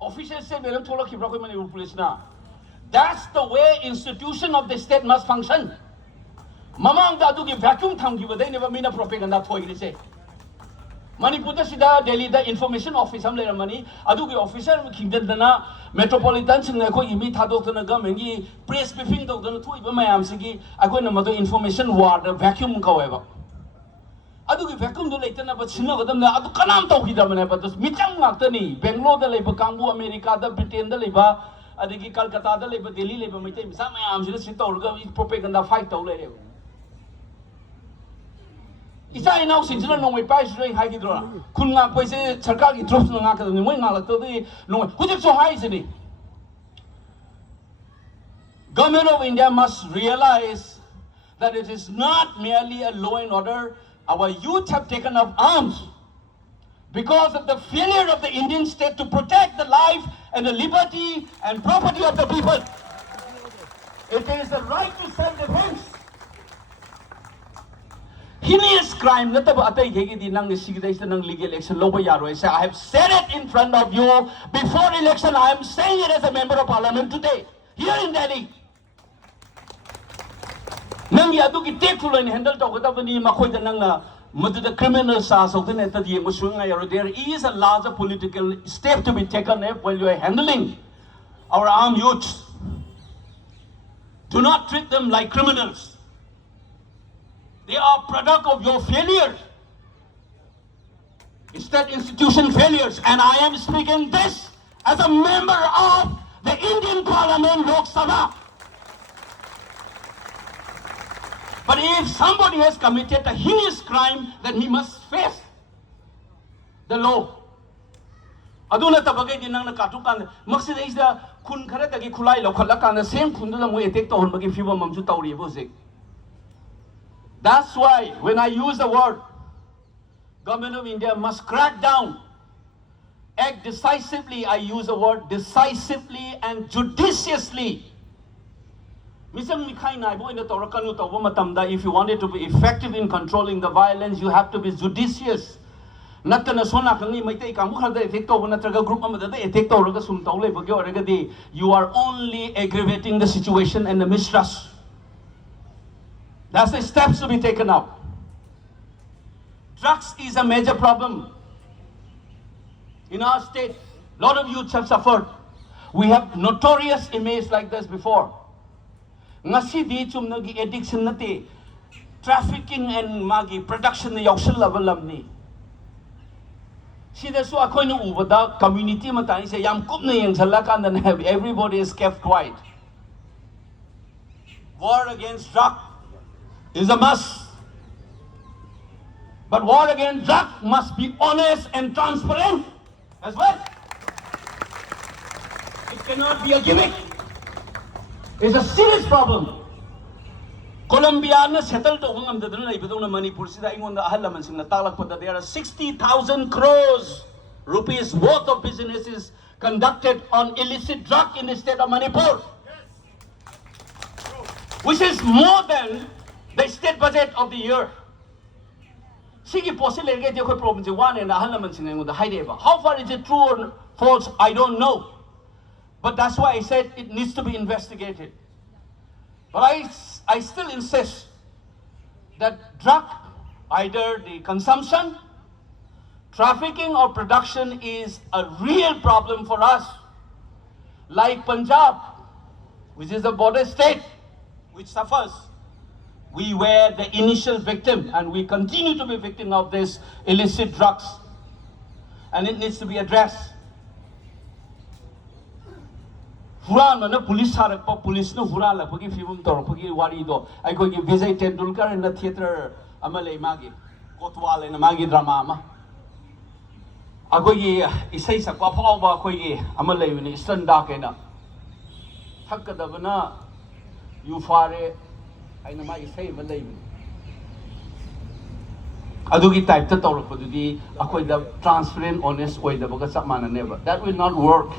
Officials say, we don't talk about Manipur police now. That's the way institution of the state must function. Mamang da adugi vacuum thamgiba dai neba mina propaganda thoigri se. Manipur da sida Delhi da information office am leramani adugi officer kingdom dana metropolitan sing na khoi imi thadok na government gi press briefing dok dana thoiba mayam sigi akoi na mado information war da vacuum kaweba. Adugi vacuum do Leite na ba sino gadam na adu kanam tawhida mane ba dus mitang ngaktani Bangalore da leba kangbu America da Britain da leba adigi Calcutta da leba Delhi leba mitai misa mayam sida sita urga propaganda fight taw le isa ina usin sila nong may pais rin hai gidro na kun nga po isi sarkar gi drops na nga kadang mo nga lag to di nong hujik so hai sini. Government of India must realize that it is not merely a law and order. Our youth have taken up arms because of the failure of the Indian state to protect the life and the liberty and property of the people. It is the right to self-defense. Heinous crime, not about legal action. I have said it in front of you before election. I am saying it as a member of parliament today, here in Delhi. Nangi adugi take full and handle to Gadaba Makoy the Nanga, the criminal SARS of the Natte. There is a larger political step to be taken while you are handling our armed youths. Do not treat them like criminals. They are product of your failures. State institution failures. And I am speaking this as a member of the Indian Parliament Lok Sabha. But if somebody has committed a heinous crime, then he must face the law. Aduna tabagay din nang nakatukan. Maksida is the kun kara tagi kulay lo kalakan the same kun lang mo etek to hon bagi fiba mamju tawri bosik. That's why when I use the word, Government of India must crack down, act decisively. I use the word decisively and judiciously. If you wanted to be effective in controlling the violence, you have to be judicious. You are only aggravating the situation and the mistrust. That's the steps to be taken up. Drugs is a major problem. In our state, a lot of youths have suffered. We have notorious images like this before. Ngasi di chumnagi addiction nati, trafficking and magi production na yausal level ni. Sida so akoy na ubada community matani sa yam kup na yang salakan na have everybody is kept quiet. War against drug is a must. But war against drug must be honest and transparent as well. It cannot be a gimmick. It's a serious problem. Colombia na settle to kung amda na ibutong na Manipur sida ingon na ahalaman sing natalak pa there are 60,000 crores rupees worth of businesses conducted on illicit drug in the state of Manipur, which is more than the state budget of the year. Sige possible get your problem one and ahalaman sing ingon the high. How far is it true or false? I don't know. But that's why I said it needs to be investigated. But I still insist that drug, either the consumption, trafficking or production is a real problem for us. Like Punjab, which is a border state, which suffers. We were the initial victim and we continue to be victim of this illicit drugs. And it needs to be addressed. Huran mana police harak pa police no huran la pagi film tor pagi wari do ai ko gi Vijay Tendulkar in the theater amale magi kotwal in magi drama ma ago gi isai sa kwa phaw ba ko gi amale ni standa ke na thakka bana you fare ai na ma isai ba lei adugi type ta tor ko di akoi da transparent honest oi da ba sa mana never that will not work.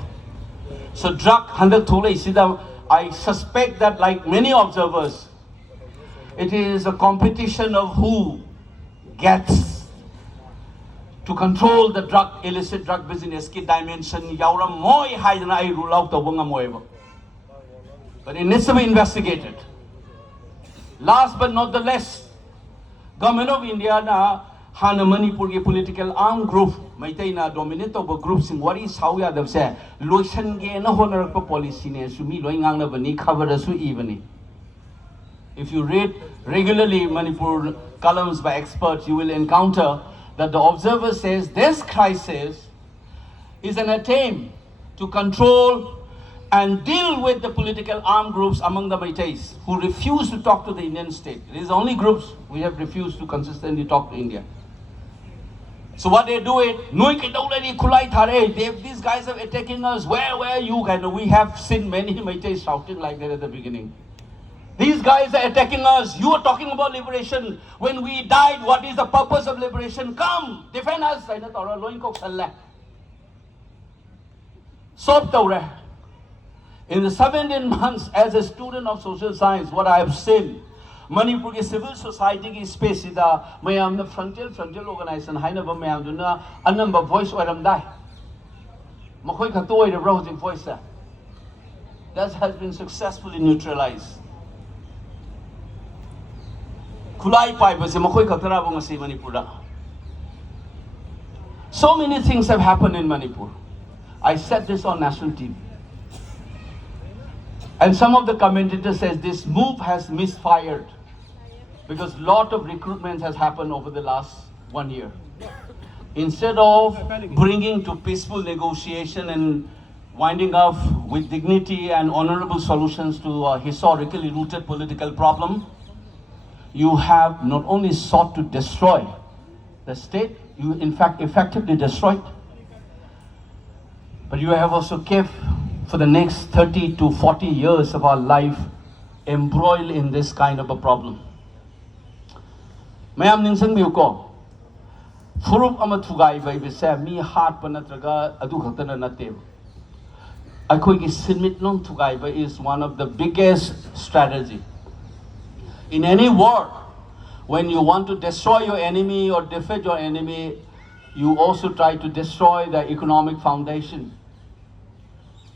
So drug I suspect that like many observers, it is a competition of who gets to control the illicit drug business ki dimension yawra moi haidana ai rule out to bunga moeba. But it needs to be investigated. Last but not the least, Government of India na Hana Manipur ki political armed group, Maitai na dominate over groups in Wari Sauya them say, Loishan ge na honorable policy ne sumi loingang na bani cover as evening. If you read regularly Manipur columns by experts, you will encounter that the observer says this crisis is an attempt to control and deal with the political armed groups among the Maitais who refuse to talk to the Indian state. It is the only groups we have refused to consistently talk to India. So what they do it, these guys are attacking us, where are you? And we have seen many Maitais shouting like that at the beginning. These guys are attacking us. You are talking about liberation. When we died, what is the purpose of liberation? Come, defend us. In the 17 months as a student of social science, what I have seen, Manipur civil society space is the frontier organization, a number of voice or die. Voice that has been successfully neutralized. So many things have happened in Manipur. I said this on national TV. And some of the commentators says this move has misfired because a lot of recruitment has happened over the last 1 year. Instead of bringing to peaceful negotiation and winding up with dignity and honorable solutions to a historically rooted political problem, you have not only sought to destroy the state, you in fact effectively destroyed, but you have also kept for the next 30 to 40 years of our life embroiled in this kind of a problem. Mayam ninsang miyo ko, furup ama thugay ba ibisa mi heart pa natraga adu khakta na natte. Akoi ki sinmit nong thugay ba is one of the biggest strategy. In any war, when you want to destroy your enemy or defeat your enemy, you also try to destroy the economic foundation.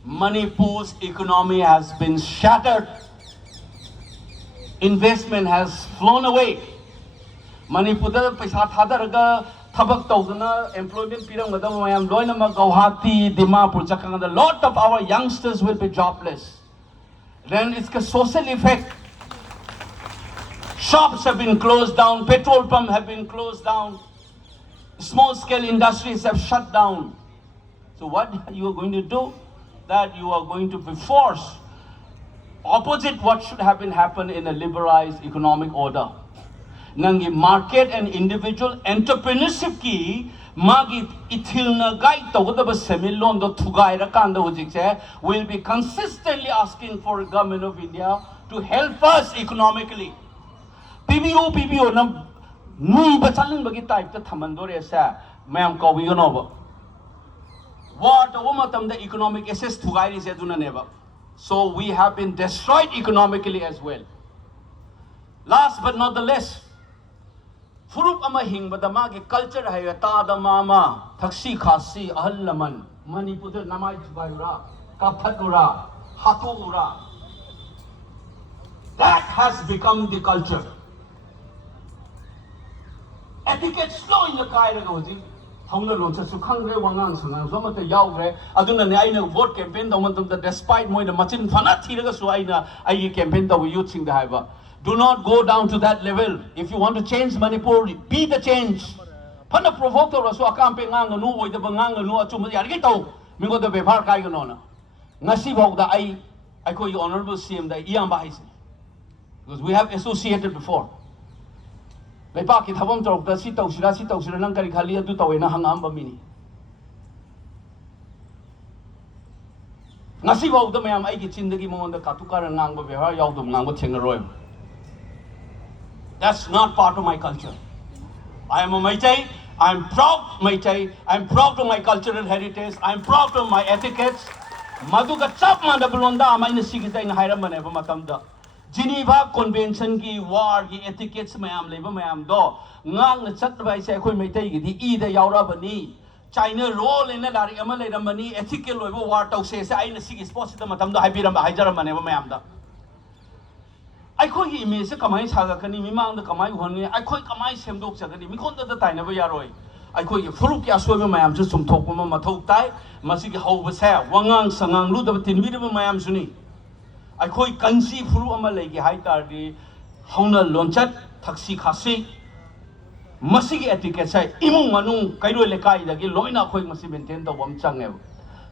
Manipur's economy has been shattered. Investment has flown away. Manipur da paisa thadaraga thabak tawdana employment piramgada mayam Loinamak Guwahati Dimapur chakanga, a lot of our youngsters will be jobless. Then it's a social effect. Shops have been closed down, petrol pumps have been closed down, small scale industries have shut down. So what you are going to do? That you are going to be forced opposite what should have been happened in a liberalized economic order. Nangi market and individual entrepreneurship ki magi ithilna guide tawdaba semilon do thugaira kanda hojikse will be consistently asking for government of India to help us economically. PBO na nui bachalin bagi type ta thamandore sa mayam kawi yonoba. What the economic assess to is never. So we have been destroyed economically as well. Last but not the least, Furup amahing badamagi culture hai ta da mama taksi khasi ahallaman Manipur namai bayura kaphatura hatura. That has become the culture. Etiquette slow in the kaira goji. Vote campaign despite moi machin fana thiraga su aina ai campaign da youth sing da. Do not go down to that level. If you want to change Manipur, be the change. Fana provoke to rasu akam pe ngang nu oi da ngang nu achu yar ge tau mingo da bevhar kai ga nona ngasi bhog da ai ko honorable CM da iam ba haise, because we have associated before. Lepa ki thabam tok da si tausira nang kari khali adu tawena hangam ba mini ngasi bau da mayam ai ki chindagi mon da katukar ngang ba behar yaw dum ngang ba thengaroi. That's not part of my culture. I am a Meitei. I am proud Meitei. I am proud of my cultural heritage. I am proud of my etiquettes. Maduga chap mandabulonda amai na sigita in hairam bane ba matamda Geneva Convention ki war ki etiquettes mayam leba mayam do ngang na chat ba ise khoi Meitei gi di I da yaura bani China role in la ama le ramani ethical loibo war tau se ai na sigi sports da matam da haibiram ba haijaram bane ba mayam da Akhoi gi image se kamai saga kani mimang da kamai honni akhoi kamai semdok chagani mikon da taina ba yaroi akhoi gi furuk ya soiba mayam su sumthok ma mathau tai masi gi hauba sa wangang sangang lu da tinbi da mayam suni akhoi kansi furu ama legi hai tar di hauna lonchat thaksi khasi masi gi etiquette sai imung manung kairo lekai da gi loina akhoi masi maintain da wam change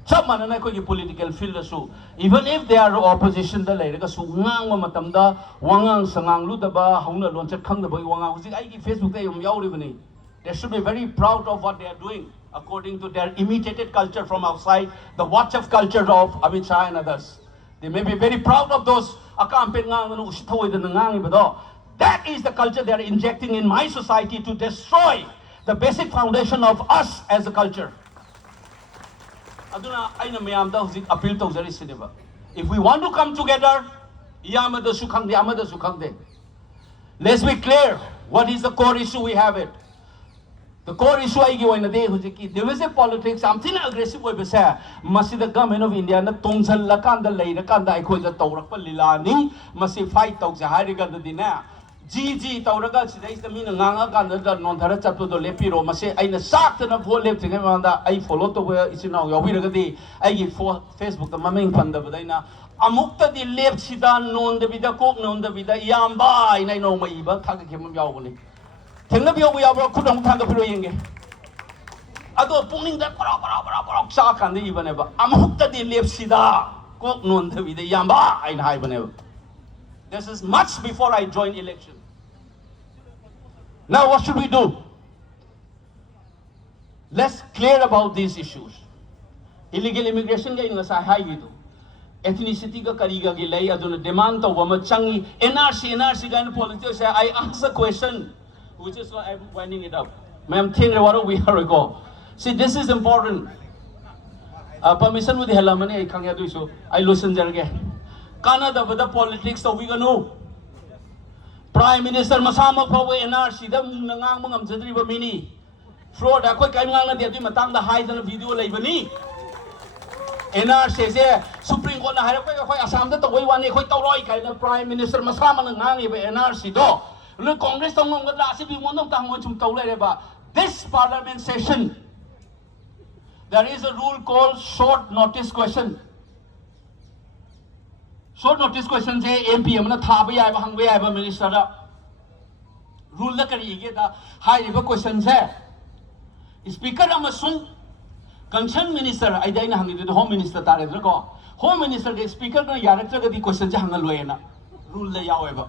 chap manana ko political field su even if they are opposition da lai ga su ngang ma matam da wangang sangang lu da ba hauna lonchat khang da ba wangang hujik ai gi Facebook da yum yauri bani they should be very proud of what they are doing according to their imitated culture from outside the Whatapp culture of Amit Shah and others they may be very proud of those akampen ngang nu usithoi da ngang ba do that is the culture they are injecting in my society to destroy the basic foundation of us as a culture. Aduna aina mayam da hujik appeal tawjari sineba if we want to come together yamada sukhang de amada sukhang de let's be clear what is the core issue we have it the core issue ai gi oina de hujik ki divisive politics something aggressive oi besa masi the government of India na tongchal la kan da leira kan da akhoi ja tawrak pa lila ni masi fight tawja hari ga da dina ji tawraga sidai da mina nganga kan da non thara chap to lepiro mase aina sak na phone lep thing ma da ai follow to we isina yawi raga di ai gi Facebook da maming panda badaina amukta di lep sida non da bida kok non da bida yamba ai nai no mai ba thag ke mam yaw bani thengna bi yaw ba khudong thang ga phiro yenge ado pungning da para sa kan di bane ba amukta di lep sida kok non da bida yamba ai hai bane ba this is much before I joined election. Now what should we do? Let's clear about these issues. Illegal immigration ga inga sa hai gitu. Ethnicity ga kariga gi lay aduna demand to wama changi NRC ga politics I ask a question which is why I'm winding it up. Ma'am think what we are ago. See this is important. Permission with helamani I khangya du so I listen jarge. Canada with the politics so we gonna Prime Minister Masama Pawe NRC da nangang mangam jadri ba mini fraud akoi kai ngang na de tu matang da hai da video lai bani NRC se Supreme Court na hai koi Assam da to wai wan koi tawroi kai na Prime Minister Masama na ngang ba NRC do le Congress tong ngam ga si bi mon tong tang mon chum taw lai ba this parliament session there is a rule called short notice question. Short notice question say MP amna thaba yai ba hangba yai ba minister da rule la kari ge da hai riba question say speaker amasung concerned minister ai dai na hangi the home minister ta re ko home minister ge speaker na yarak ga di question ja hangal loe na rule la yaw ba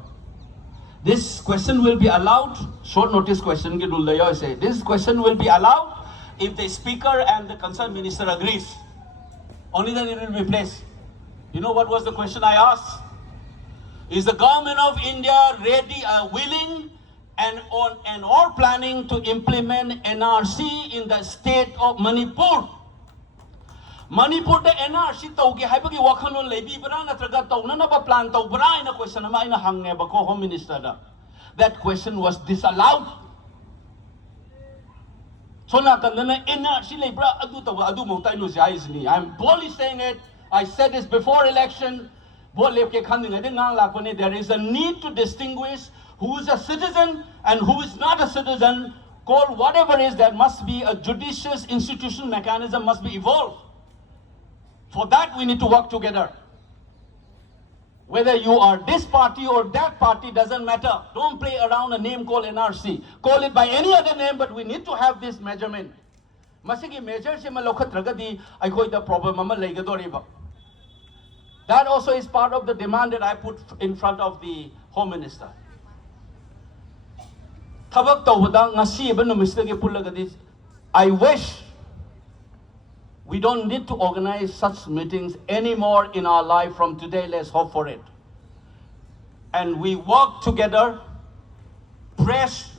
this question will be allowed short notice question ge rule la yaw say this question will be allowed if the speaker and the concerned minister agrees only then it will be placed. You know what was the question I asked? Is the government of India ready, willing and or planning to implement NRC in the state of Manipur? Manipur the NRC tauge haibagi wakhanon lebi bra natraga tauna na ba plan tau bra ina question ama ina hangne ba ko home minister da. That question was disallowed. So na kanna NRC le bra adu taw adu mo tai no jais ni. I'm boldly saying it. I said this before election. There is a need to distinguish who is a citizen and who is not a citizen. Call whatever is, there must be a judicious institutional mechanism must be evolved. For that we need to work together. Whether you are this party or that party doesn't matter. Don't play around a name called NRC. Call it by any other name, but we need to have this measurement. Masigi measure se malokhat ragadi I koi the problem ama leigadoriba. That also is part of the demand that I put in front of the Home Minister. Thabak tawda ngasi ba numisda ge pulagadi I wish we don't need to organize such meetings anymore in our life from today. Let's hope for it. And we work together, press,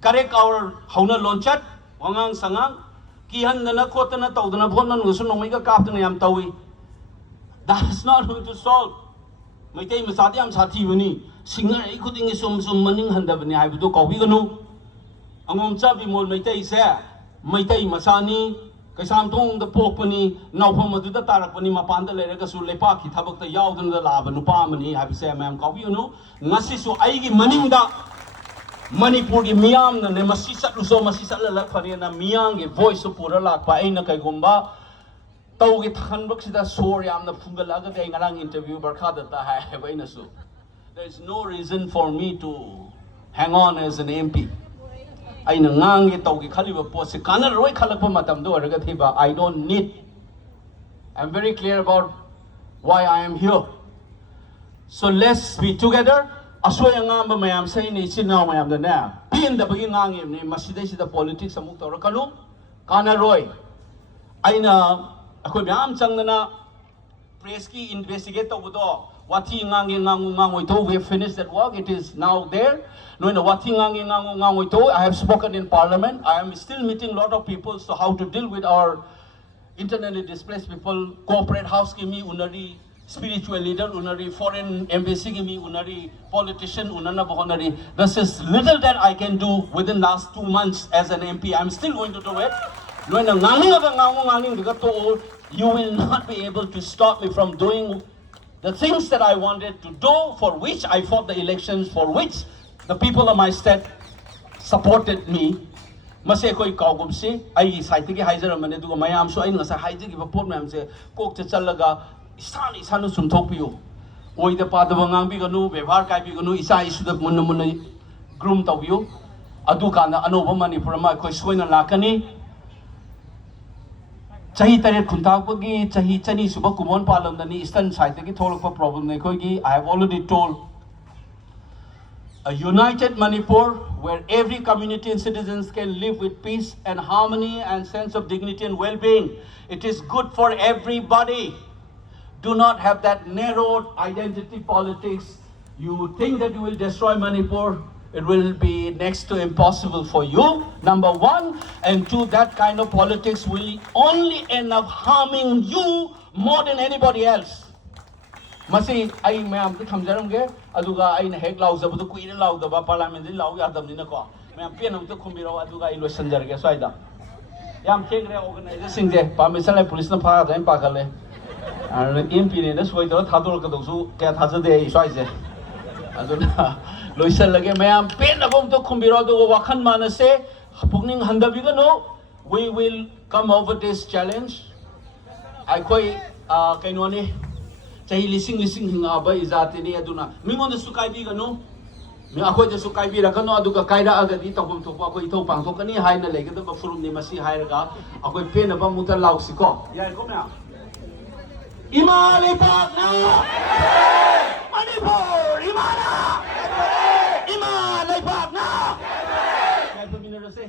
correct our hauna lonchat, wangang sangang, kihan na kotana tawdana bhonan gusto nomiga kaptana yam tawi. That's not going to solve. Maitay masati am sati bani. Singa ikuding sum maning handa bani ay buto kawi gano. Ang umsa Bimol maitay sa maitay masani Kaisam the Popani, now Pomadu Tarakani, Mapanda Legasu, Lepaki, Tabak, the Yaudun, the Lava, Nupamani, have say, ma'am, copy, you know, Nasisu, Aigi, Maninda, Manipur, Miam, the Nemasisa, Luso, Masisa, Lafarina, Miang, a voice of Purala, Paina Kagumba, Togit Hanbuxida, sorry, I'm the Fugalaga, the Ngang interview, Barkada, I have Inasu. There is no reason for me to hang on as an MP. I don't need. I'm very clear about why I am here. So let's be together. Aswayangamba mayam saying it's now mayam the name. Pin the beginning of Masidashi the politics of Muktarakanu. Kana Roy. Aina Akoijam Changana Preski investigate over the Wati ngang we have finished that work. It is now there. No, Wati ngang I have spoken in Parliament. I am still meeting a lot of people. So how to deal with our internally displaced people, corporate house kimi unari, spiritual leader unari, foreign embassy kimi unari, politician unana bohonari. This is little that I can do within last 2 months as an MP. I'm still going to do it. You will not be able to stop me from doing the things that I wanted to do, for which I fought the elections, for which the people of my state supported me. Masay ko'y kaugumsi, ay saitigi haizer amane dugo mayam so ay nga sa haizer iba pot mayam se kok te chalaga isano sumthok piyo. Oy the padawangang biganu, bevar kai biganu, isa isu the munna groom tawyo. Adu kana ano ba Manipur ma ko'y soy na lakani. Chei taret kuntagpagi chahi chani suba kumon palam dani eastern side ki tholok pa problem nei khoi I have already told a united Manipur where every community and citizens can live with peace and harmony and sense of dignity and well-being. It is good for everybody. Do not have that narrowed identity politics. You think that you will destroy Manipur, it will be next to impossible for you, number one. And two, that kind of politics will only end up harming you more than anybody else. Masi ay mayam ti thamjaram ge aduga ay na hek law zabdu kuina law daba parliament din law yadam ni na ko mayam pianam to khumiro aduga ay lo sanjar ge soida yam thengre organization je permission lai police na pha da pa khale and MP ne na soida thador ka dosu kya thaja de soide aduna loisal lage mayam pianam to khumiro do wakhan manase pukning handabiga no, we will come over this challenge. I koi kainoni Chei lising hinga ba izati ni aduna mingon da sukai bi gano mi akoi da sukai bi ra kano aduga kaira agadi tawum to ko ito pang to kani hai na lege da furum ni masi hai ga akoi pe na ba muta law siko ya ko na imale pa na Manipur imana imale pa na kai pa minero se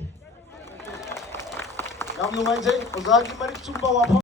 Nam numain se ozagi marik chumba Wapham